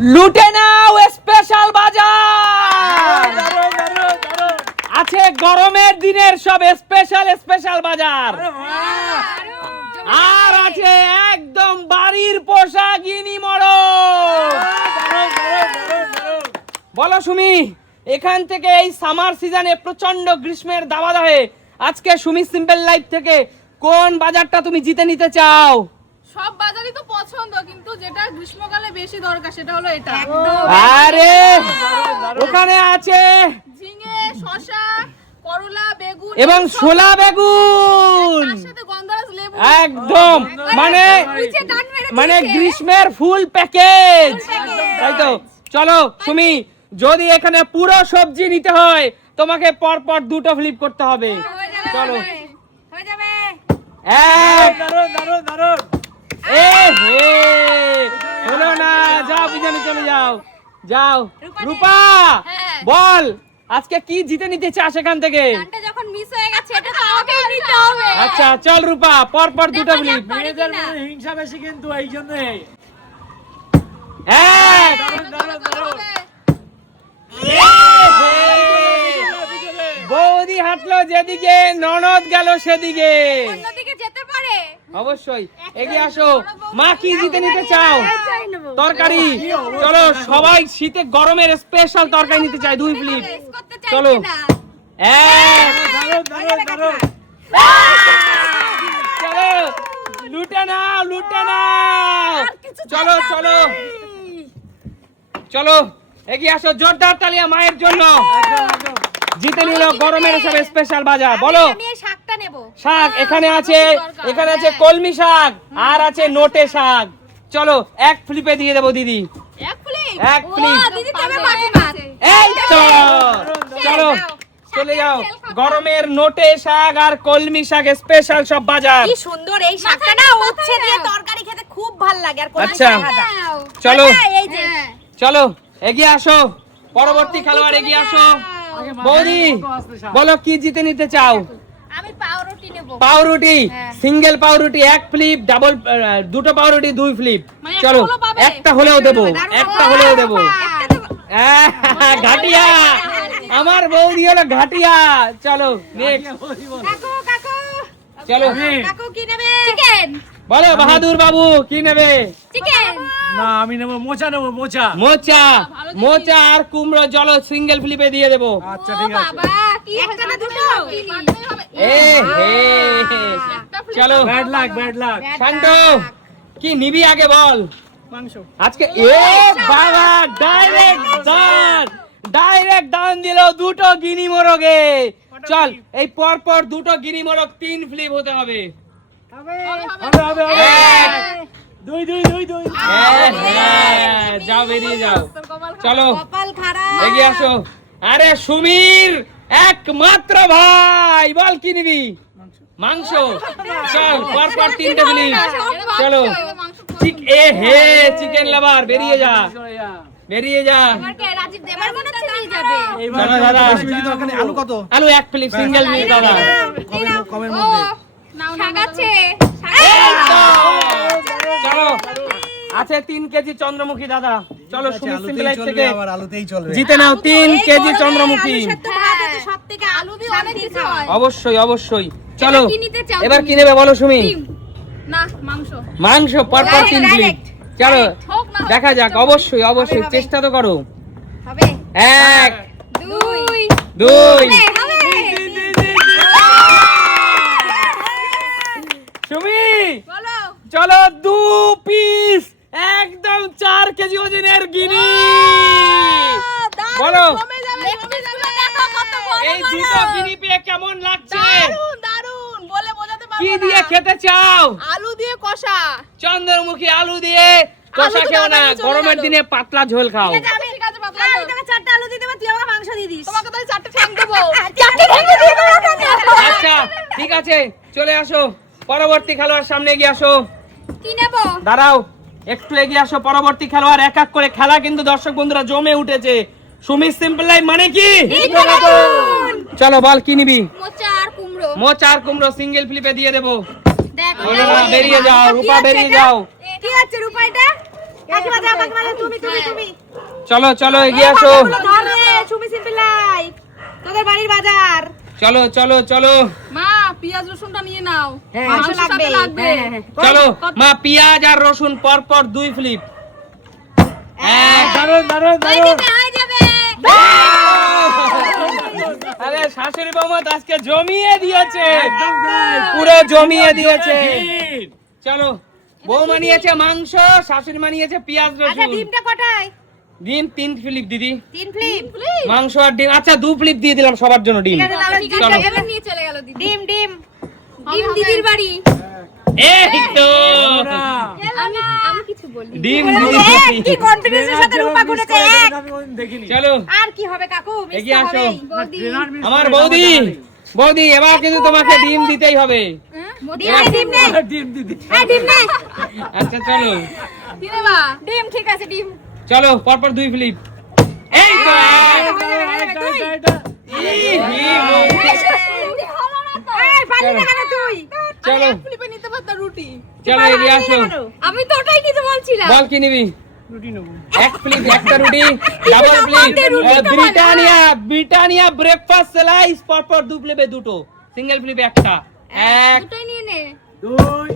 লুটে নাও স্পেশাল বাজার আছে গরমের দিনের সব স্পেশাল বাজার আর আছে একদম বাড়ির পোষা গিনি মোরগ। বলো সুমি, এখান থেকে এই সামার সিজনে প্রচন্ড গ্রীষ্মের দাবাদাহে আজকে সুমি সিম্পল লাইফ থেকে কোন বাজারটা তুমি জিতে নিতে চাও? সব বাজারই তো পছন্দ, কিন্তু যেটা গ্রীষ্মকালে বেশি দরকার সেটা হলো এটা। আরে ওখানে আছে ঝিঙে, শসা, করলা, বেগুন এবং ছোলা বেগুন, তার সাথে গন্ধরাজ লেবু। একদম মানে গ্রীষ্মের ফুল প্যাকেজ, তাই তো? চলো সুমি, যদি এখানে পুরো সবজি নিতে হয় তোমাকে পরপর দুটো ফ্লিপ করতে হবে। চলো হয়ে যাবে। এক হলো না, যাও পিছনে চলে যাও। যাও রূপা, বল আজকে কি জিতে নিতে চাস এখান থেকে? গানটা যখন মিস হয়ে গেছে এটা তো আমাকেই নিতে হবে। আচ্ছা চল রূপা, পরপর দুটো ফ্লিপ। মেয়েদের মধ্যে হিংসা বেশি কিন্তু এই জন্যই। এক বৌদি হাঁটলো যেদিকে, ননদ গেল সেদিকে। অন্যদিকে যেতে পারে। অবশ্যই এগিয়ে আসো। মা কি জিতে নিতে চাও? তরকারি। চলো সবাই শীতে গরমের স্পেশাল তরকারি নিতে চাই, 2 ফ্লিপ। চলো এক চলো, লুটে নাও লুটে নাও। চলো চলো চলো এগিয়ে আসো, জোরদার তালিয়া মায়ের জন্য। জিতে নিল গরমের সব স্পেশাল বাজার। বলো আমি এই শাকটা নেব। শাক এখানে আছে কলমি শাক আর আছে নোটে শাক। চলো এক ফ্লিপে দিয়ে দেবো দিদি। এক ফ্লিপ। এক ফ্লিপ। দিদি তবে বাজি মাছ। এই তো চলো চলে যাও। গরমের নোটে শাক আর কলমি শাক স্পেশাল সব বাজার। কি সুন্দর এই শাকটা না, উচ্ছে দিয়ে তরকারি খেতে খুব ভালো লাগে। আর কোন আচ্ছা চলো এই যে চলো এগিয়ে আসো, পরবর্তী খেলোয়াড় এগিয়ে আসো। বৌদি বলো কি জিতে নিতে চাও? আমি পাউরুটি নেব। পাউরুটি, সিঙ্গেল পাউরুটি 1 ফ্লিপ, ডাবল দুটো পাউরুটি 2 ফ্লিপ। চলো একটা হলেও দেবো, একটা হলেও দেবো। ঘাটিয়া, আমার বৌদি হলো ঘাটিয়া। চলো নেক্সট। কাকু কাকু চলো কাকু কি নেবে? চিকেন। বলো বাহাদুর বাবু কি নেবে? চিকেন। না আমি নেব মোচা, নেব মোচা। মোচা, মোচা আর কুমড়ো। চলো সিঙ্গেল ফ্লিপে দিয়ে দেবো। আচ্ছা ঠিক আছে। বাবা কি একটা না দুটো? এ হে চলো ব্যাড লাক, ব্যাড লাক। শান্ত, কি নিবি আগে বল? মাংস। আজকে এ বাবা ডাইরেক্ট দান দিল দুটো গিনি মোরগে। চল এই পর পর দুটো গিনি মোরগ 3 ফ্লিপ হতে হবে। হবে হবে হবে। এক, 2 2 2 2। যাও বেরিয়ে যাও। চলো কপাল খারাপ। এগিয়ে আসো। আরে সুমির একমাত্র ভাই, বল কি নিবি? মাংস। চল পরপর 3টে ফ্লিপ। চলো চিকেন লাভার, বেরিয়ে যা বেরিয়ে যা। রাজীব দেবার মনে হচ্ছে নিয়ে যাবে। চলো দাদা, আলু কত? আলু 1 ফ্লিপ, সিঙ্গেল ফ্লিপ দাদা। কমের মধ্যে। শাক আছে। এই তো। চলো আছে 3 কেজি চন্দ্রমুখী দাদা। চলো সুমি সিম্পল লাইফ থেকে আবার আলুতেই চলবে। জিতে নাও 3 কেজি চন্দ্রমুখী। সবথেকে আলু দিয়ে অনেক কিছু হয়। অবশ্যই অবশ্যই। চলো কি নিতে চাও এবার তুমি? কি নেবে বলো সুমি? না মাংস। মাংস পরপর 3 ফ্লিপ। চলো হোক না দেখা যাক। অবশ্যই অবশ্যই চেষ্টা তো করো। হবে। 1 2 2 হবে। সুমি বলো। চলো 2 পিস একদম 4 কেজি ওজনের গিনি। বলো কমে যাবে কমে যাবে। দেখো কত বড় এই দুটো গিনি পেয়ে কেমন লাগছে? দারুন দারুন বলে বোঝাতে পারবো কি না। দিয়ে খেতে চাও? আলু দিয়ে কষা। চন্দ্রমুখী আলু দিয়ে কষা খেও না, গরমের দিনে পাতলা ঝোল খাও। ঠিক আছে পাতলা। আমি তোকে 4টা আলু দিয়ে দেব, তুই আমাকে মাংস দিয়ে দিস। তোমাকে তো 4টা ঠ্যাং দেব। 4টা ঠ্যাং দিয়ে দেব। আচ্ছা ঠিক আছে, চলে আসো পরবর্তী খেলোয়াড়, সামনে এগিয়ে আসো। কি নেব? দাঁড়াও একটু এগিয়ে আসো। পরবর্তী খেলোয়াড় এক এক করে। খেলা কিন্তু দর্শক বন্ধুরা জমে উঠেছে। সুমি সিম্পল লাইফ মানে কি? চলো বল কি নিবি? মোচা আর কুমড়ো। মোচা আর কুমড়ো সিঙ্গেল ফ্লিপে দিয়ে দেবো। দেখ বেরিয়ে যাও রূপা, বেরিয়ে যাও। কি আছে রূপা এটা? কাকিমা যাও কাকিমা তুমি তুমি তুমি চলো চলো এগিয়ে আসো, ধর রে সুমি সিম্পল লাইফ, তোদের বাড়ির বাজার। চলো চলো চলো মা পেঁয়াজ রসুনটা নিয়ে নাও, মাংস মাংসের সাথে লাগবে। চলো মা, পেঁয়াজ আর রসুন পর পর 2 ফ্লিপ। দারুন দারুন হয়ে দারুন। যাবে, হয়ে যাবে। আরে শাশুড়ি বৌমা তো আজকে জমিয়ে দিয়েছে, পুরো জমিয়ে দিয়েছে। চলো, বৌমা নিয়েছে মাংস, শাশুড়ি মা নিয়েছে পেঁয়াজ আচ্ছা রসুন। ডিমটা কটায়? ডিম 3 ফ্লিপ দিদি, 3 ফ্লিপ। মাংস আর ডিম। আচ্ছা 2 ফ্লিপ দিয়ে দিলাম সবার জন্য ডিম। ঠিক আছে, তাহলে ঠিক ডিমটা আছে, দেবেন। এবার নিয়ে চলে গেল দিদি। ডিম ডিম ডিম দিদির বাড়ি। এই তো আমি কিছু বলি। ডিম এক, কি দিদি। কনফিডেন্সের সাথে রূপা গুনেছে এক। আমি কোনদিন দেখিনি। চলো আর কি হবে কাকু, মিস এগিয়ে তো আসো। হবেই। ট্রেনার miss আমার করে বৌদি, আমাদের বৌদি এবার কিন্তু তোমাকে ডিম দিতেই হবে। ডিম নে, ডিম নে। বাড়ি। ডিম দিদি। এই ডিম নে। আচ্ছা চলো কি দেবা? ডিম ঠিক আছে ডিম। চলো পরপর 2 ফ্লিপ। এই তো এটা। এই পানি না কেন তুই? চলো ফ্লিপে নিতে পারতা রুটি। চলো এগিয়ে আসো। আমি তো ওটাই নিতে বলছিলাম। বল কি নিবি? রুটি নেবো। 1 ফ্লিপ, একটা রুটি, double flip. Britannia, Britannia breakfast slice পরপর 2 ফ্লিপে 2টো, সিঙ্গেল ফ্লিপে একটা। এক দুটোই নিয়ে নে। দুই।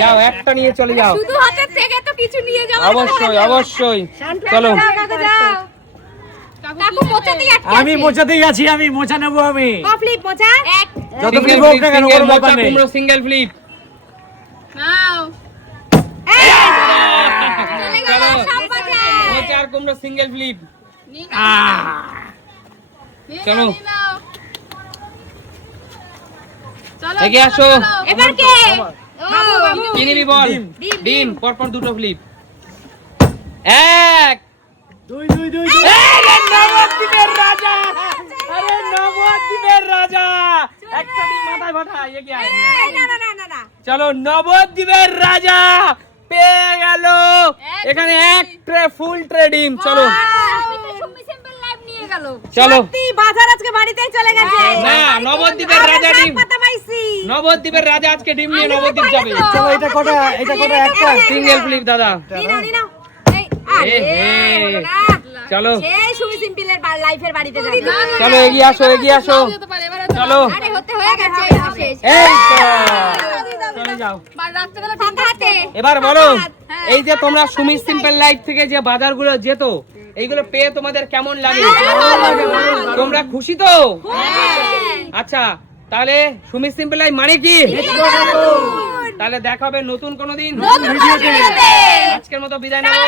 যাও একটা নিয়ে চলে যাও। শুধু হাতের থেকে তো কিছু নিয়ে যাও। অবশ্যই অবশ্যই চলো। যাও কাকু যাও। কাকু মোচাতেই আটকে আমি মোচাতেই আছি, আমি মোচা নেবো আমি। ফ্লিপ মোচা এক। যত সিঙ্গেল ফ্লিপ হোক ফ্লিপ, না কেন, সিঙ্গেল কোনো ব্যাপার মোচা নেই। কুমড়ো সিঙ্গেল ফ্লিপ। নাও। চলো সব বাজার। মোচা আর কুমড়ো সিঙ্গেল ফ্লিপ। নিয়ে নাও। নিয়ে চলো। নাও, নিয়ে নাও। চলো, এগিয়ে চলো, আসো। চলো। এবার কে? বাবু বাবু। কি নিবি বল? ডিম, ডিম পরপর 2টো ফ্লিপ। এক। দুই দুই দুই। আরে নবদ্বীপের রাজা, আরে নবদ্বীপের রাজা, একটা ডিম মাথায় ফাটা এগিয়ে আয়। এই না না না না না। চলো নবদ্বীপের রাজা পেয়ে গেল এখানে এক ট্রে, ফুল ট্রে ডিম। চলো আমি তো সুমি সিম্পল লাইফ নিয়ে গেল। চলো। সত্যি বাজার আজকে বাড়িতেই চলে গেছে। না, নবদ্বীপের রাজা আমরা ডিম, শাক পাতা পাইছি। নবদ্বীপের রাজা আজকে ডিম নিয়ে নবদ্বীপ যাবে। চলো, এটা কটা? এটা কটা? একটা। সিঙ্গেল ফ্লিপ দাদা। নি নাও নি নাও। এই আরে এ, বলো না। চলো সেই সুমি সিম্পলের লাইফের বাড়িতে যাবে। চলো এগিয়ে আসো এগিয়ে আসো। যেতে পারে, এবার চলো আরে হতে হয়ে গেছে শেষ। এই তো চলে যাও। রাত্রেবেলা ফাঁকা হাতে। এবার বলো, এই যে তোমরা সুমি সিম্পল লাইফ থেকে যে বাজারগুলো যেত, এইগুলো পেয়ে তোমাদের কেমন লাগে? তোমরা খুশি তো? আচ্ছা তাহলে সুমি সিম্পল লাইফ মানে কি? তাহলে দেখা হবে নতুন কোনো দিন। নতুন ভিডিওতে। আজকের মতো বিদায় নেবো।